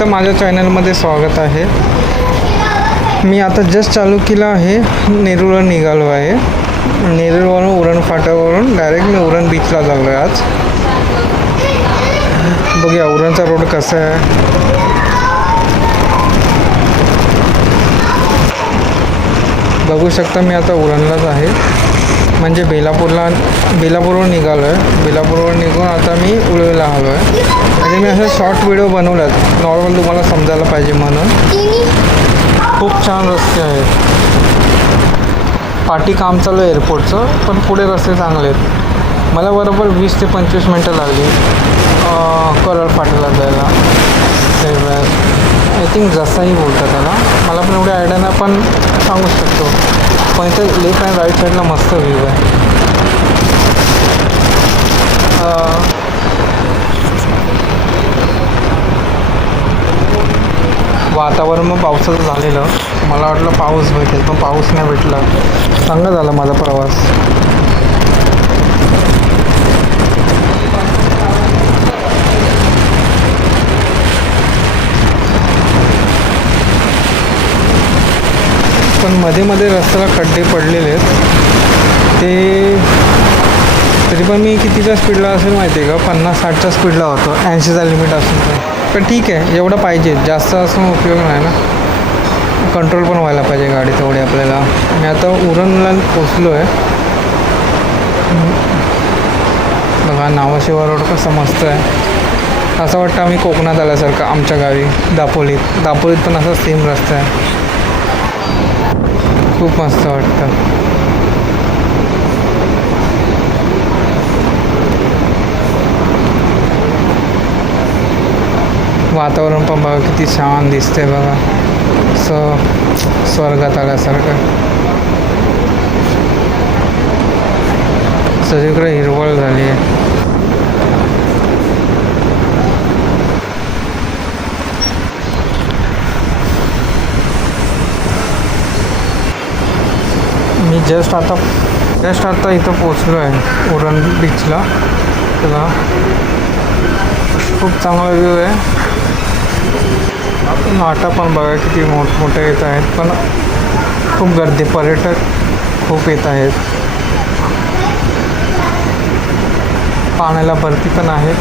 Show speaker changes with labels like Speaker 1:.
Speaker 1: तर माझ्या चॅनलमध्ये स्वागत आहे. मी आता जस्ट चालू केलं आहे. नेरूळला निघालो आहे. नेरूळवरून उरण फाट्यावरून डायरेक्ट मी उरण बीचला चाललो आहे आज. बघूया उरणचा रोड कसा आहे. बघू शकता मी आता उरणलाच आहे. म्हणजे बेलापूरला बेलापूरवरून निघालो आहे बेलापूरवरून निघून आता मी उळवेला आलो आहे म्हणजे मी असं शॉर्ट व्हिडिओ बनवल्यात नॉर्मल तुम्हाला समजायला पाहिजे म्हणून. खूप छान रस्ते आहेत. पाठी काम चालू आहे एअरपोर्टचं पण पुढे रस्ते चांगले आहेत. मला बरोबर वीस ते पंचवीस मिनटं लागली. करळ फाट्याला जायला. आय थिंक जसाही बोलतात त्याला. मला पण एवढ्या आयडियाना पण सांगू शकतो. पण इथे लेफ्ट अँड राईट साईडला मस्त व्ह्यू आहे. वातावरण मग पावसाचं झालेलं. मला वाटलं पाऊस भेटेल पण पाऊस नाही भेटला. चांगला झाला माझा प्रवास. पण मध्ये मध्ये रस्त्याला खड्डे पडलेले आहेत. ते तरी पण मी कितीच्या स्पीडला असेल माहिती आहे का? पन्नास साठच्या स्पीडला होतो. ऐंशीचा लिमिट असून तर पण ठीक आहे एवढं पाहिजे. जास्त असून उपयोग नाही ना. कंट्रोल पण व्हायला पाहिजे गाडी तेवढी आपल्याला. मी आता उरणला पोचलो आहे बघा नावाशिवा रोड कसं मस्त आहे. असं वाटतं आम्ही कोकणात आल्यासारखं आमच्या गावी दापोलीत. दापोलीत पण असा सेम रस्ता आहे. खूप मस्त वाटतं. वातावरण पण बघा किती छान दिसते बघा. स स्वर्गात आल्यासारखं सगळीकडे हिरवळ झाली आहे मी जस्ट आता जस्ट आता इथं पोचलो आहे उरण बीचला त्याला खूप चांगला व्ह्यू आहे. नाटा पण बघा किती मोठमोठे येत आहेत. पण खूप गर्दी पर्यटक खूप येत आहेत. पाण्याला भरती पण आहे.